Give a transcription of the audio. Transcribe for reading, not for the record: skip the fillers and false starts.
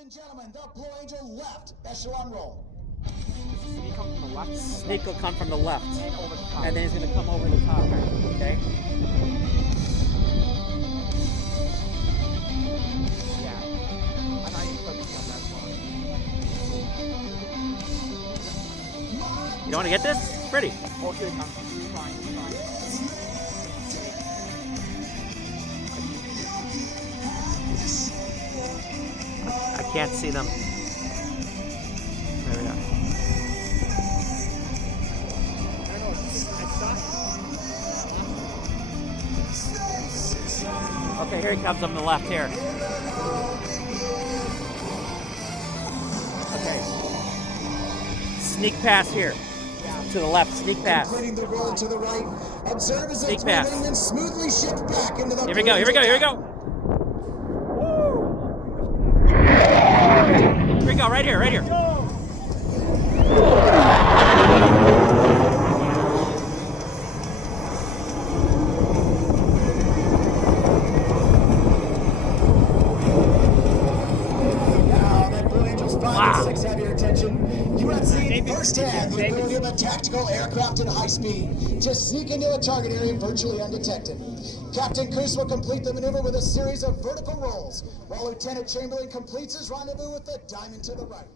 and gentlemen, the Blue Angel left Echelon roll. Sneak come from the left. Sneak will come from the left. And over the top. And then he's going to come over the top. Okay? Yeah. I'm not even focusing on that song. You don't want to get this? It's pretty. Oh, here it comes. He's fine. He's fine. I can't see them. There we go. Okay, here he comes on the left here. Okay. Sneak pass here. To the left, sneak pass. Completing the roll to the right. Observe as Sneak it's pass. moving and smoothly shift back into the Here we go, here we go, here we go. Here we go, right here, right here. Now that Blue Angels 5 and 6 have your attention, you have seen firsthand the ability of a tactical aircraft at high speed to sneak into a target area virtually undetected. Captain Coos will complete the maneuver with a series of vertical rolls, while Lieutenant Chamberlain completes his rendezvous with the diamond to the right.